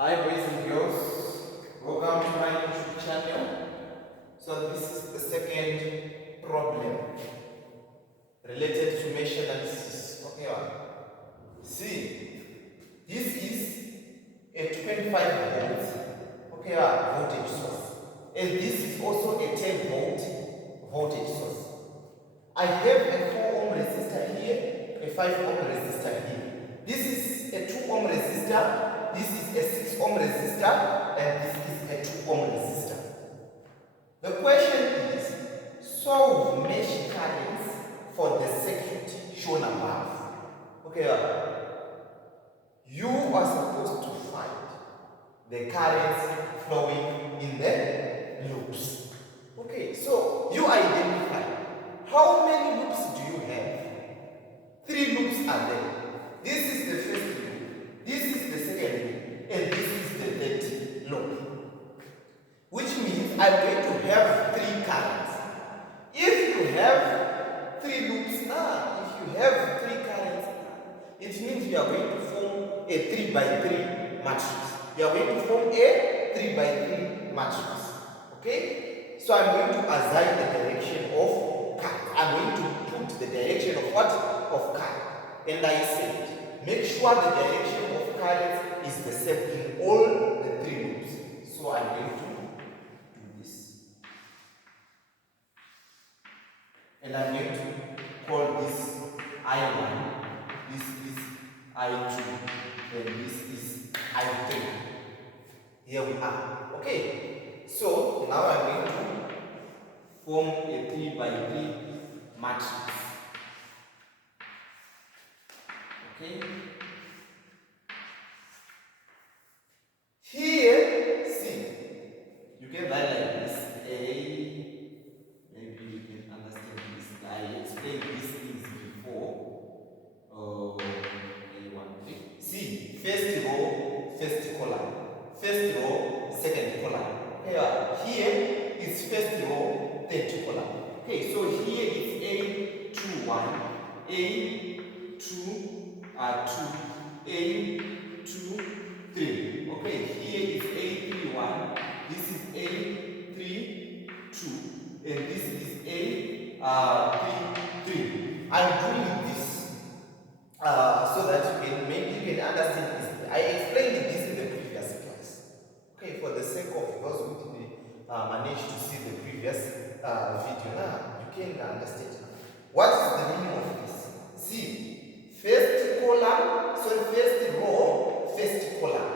Hi boys and girls, welcome to my YouTube channel. So this is the second problem related to mesh analysis. Okay, see, this is a 25 volts voltage source, and this is also a 10 volt voltage source. I have a 4 ohm resistor here, a 5 ohm resistor here. This is a 2 ohm resistor, this is a 6 ohm resistor, and this is a 2 ohm resistor. The question is, solve mesh currents for the circuit shown above. Okay, you are supposed to find the currents flowing in the loops. Okay, so you identify how many loops do you have? 3 loops are there. This is the first loop, this is the second loop, and this is the third loop. Which means I'm going to have 3 currents. If you have 3 loops now, if you have 3 currents, it means you are going to form a 3 by 3 matrix. You are going to form a 3 by 3 matrix. Okay? So I'm going to assign the direction of current. I'm going to put the direction of what? Of current. And I said, make sure the direction of current is the same in all the 3 loops. So I'm going to do this. And I'm going to call this I1, this is I2, and this is I3. Here we are. Okay. So now I'm going to form a 3 by 3 matrix. Okay. Here, see, you can write like this. Maybe you can understand this. I explained these things before. A1. See, first row, first column. First row, second column. Here is first row, third column. Okay, so here is A2, 1, A2, 2, A2, 3. Okay, here is A3, 1, this is A3, 2, and this is A3, 3. I'm doing this so that maybe you can understand this. I explained this in the previous class. Okay, for the sake of those who didn't manage to see the previous video, now you can understand. What is the meaning of this? See, first column, so first row, first column,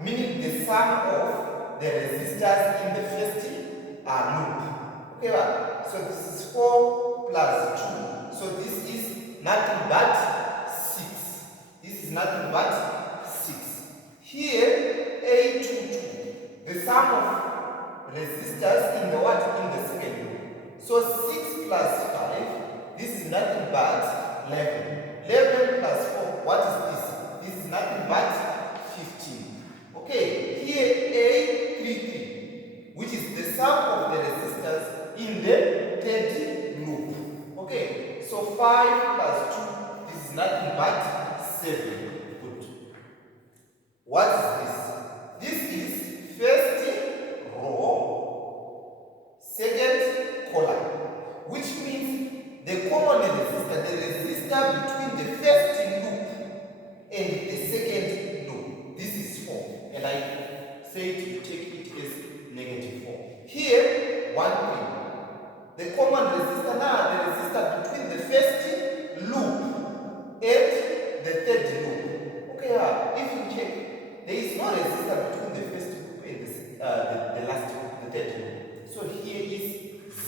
meaning the sum of the resistors in the first loop. Okay, so this is 4 plus 2, so this is nothing but 6. This is nothing but 6. Here, A22, the sum of resistors in the what? In the second loop. So 6 plus 5, this is nothing but 11. 11 plus 4, what is this? This is nothing but 15. Okay, here A33, which is the sum of the resistors in the third loop. Okay, so 5 plus 2, this is nothing but 7. Good. What is this? This is first row, second column, which means the common resistor, the resistor between the first loop and the second loop. This is 4. And I say to take it as -4. Here, 1 3. The common resistor now, the resistor between the first loop and the third loop. Okay, if you check, there is no resistor between the first loop and the last loop, the third loop. So here is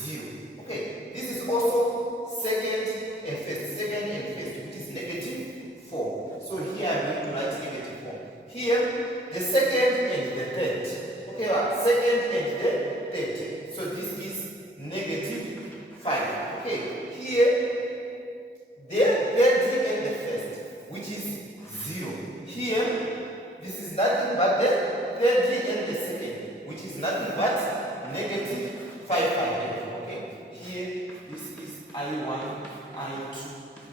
0. Okay, this is also second and first, which is -4. So here I'm going to write -4. Here, the second and the third. Okay, second and the third. So this is -5. Okay, here the third and the first, which is 0. Here, this is nothing but the third and the second, which is nothing but -5. Okay, here this is I1, I2,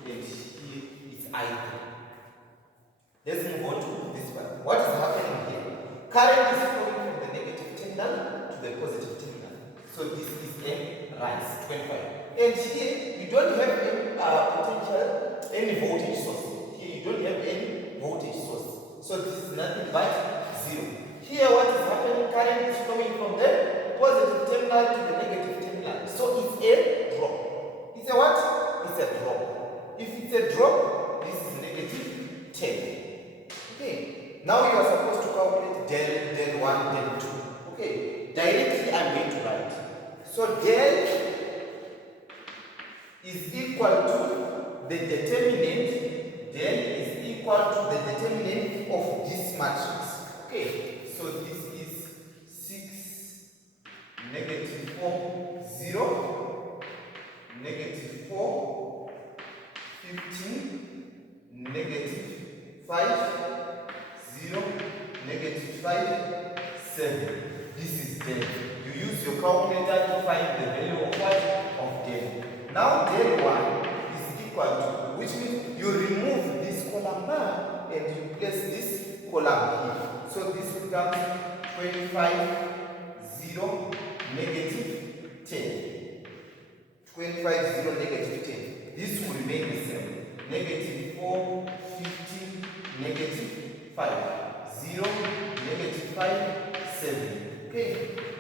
and here is I3. Let's move on to this one. What is happening here? Current is flowing from the negative terminal to the positive terminal. So this is a rise, 25. And here you don't have any voltage source. Here you don't have any voltage source. So this is nothing but 0. Here what is happening, current is flowing from the positive terminal to the negative terminal. So it's a drop. It's a what? It's a drop. If it's a drop, this is negative 10. Okay. Now you are supposed to calculate del 1, del 2. Okay. Directly I'm going to write. So del is equal to the determinant. Del is equal to the determinant of this matrix. Okay. So this is 6, negative 4, 0, negative 4, 15, negative 5, 0, negative 5, 7. This is del. You use your calculator to find the value of what? Of del. Now del 1 is equal to, which means you remove this column now and you place this column here. So this becomes 25, 0, negative 10. 25, 0, negative 10. This will remain the same. Negative 4, 15, negative 5. 0, negative 5, 7. Okay.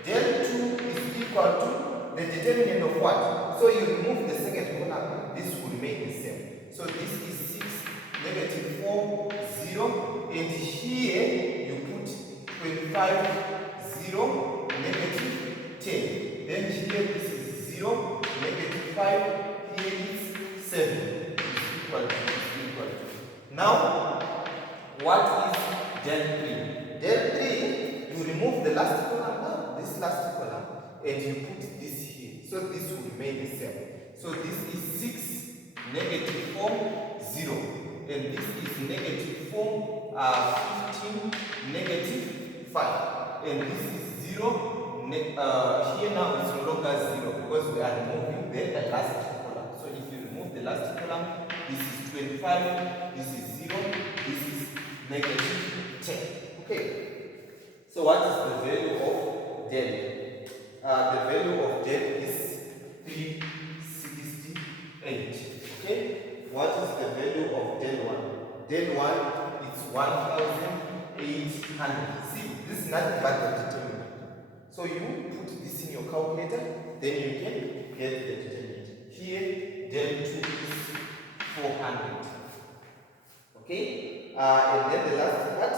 Del 2 is equal to the determinant of what? So you remove the second column. This will remain the same. So this is 6, negative 4, 0. And here you put 25, 0, negative 10. Then here this is 0, negative 5. Here is 7. Is equal to. Now, what is del 3? Del 3, you remove the last column now, this last column, and you put this here. So this will remain the same. So this is 6, negative 4, 0. And this is negative 4, 15, negative 5. And this is 0. Here now it's no longer 0 because we are removing the last column. So if you remove the last column, this is 25, this is 0, this is negative 10. Okay. So what is the value of del? The value of del is 368. Okay. What is the value of del 1? Del 1 is 1,800. See, this is nothing but the determinant. So you put this in your calculator, then you can get the determinant. Here, del 2 is 400. Okay. And then the last part,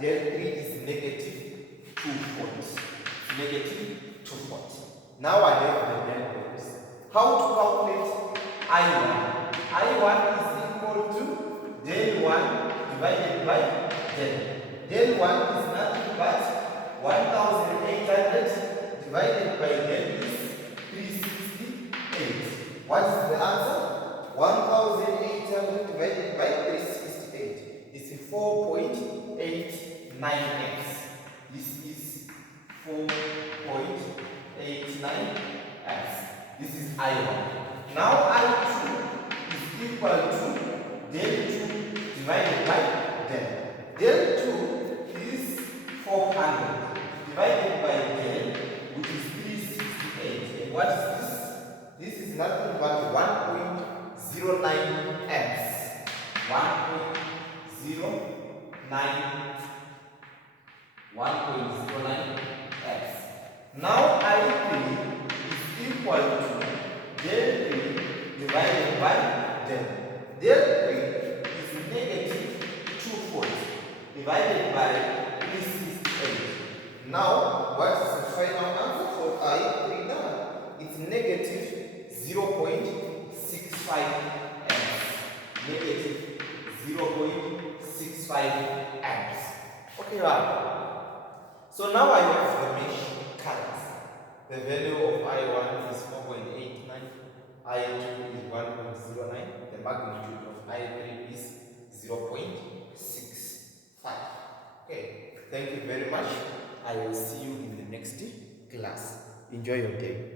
del 3 is negative 240. Negative 240. Now I have the del values. How to calculate I1? I1 is equal to del 1 divided by del. Del 1 is nothing but 1,800 divided by del is 368. What is the answer? 1,800 divided by 368 is 4.89x. This is 4.89x. This is I1. Now I2 is equal to del 2 divided by del. Del 2 is 400 divided by del, which is 368. And what is this? This is nothing but 1.09x. 1.09x. Now I3 is equal to del 3 divided by del. Del 3 is negative 240 divided by 368. Now, what is the final answer for I3 now? It's negative 0.65x. Negative 0.65 amps. Okay, right. So now I have the mesh currents. The value of I1 is 4.89, I2 is 1.09, the magnitude of I3 is 0.65. Okay, thank you very much. I will see you in the next class. Enjoy your day.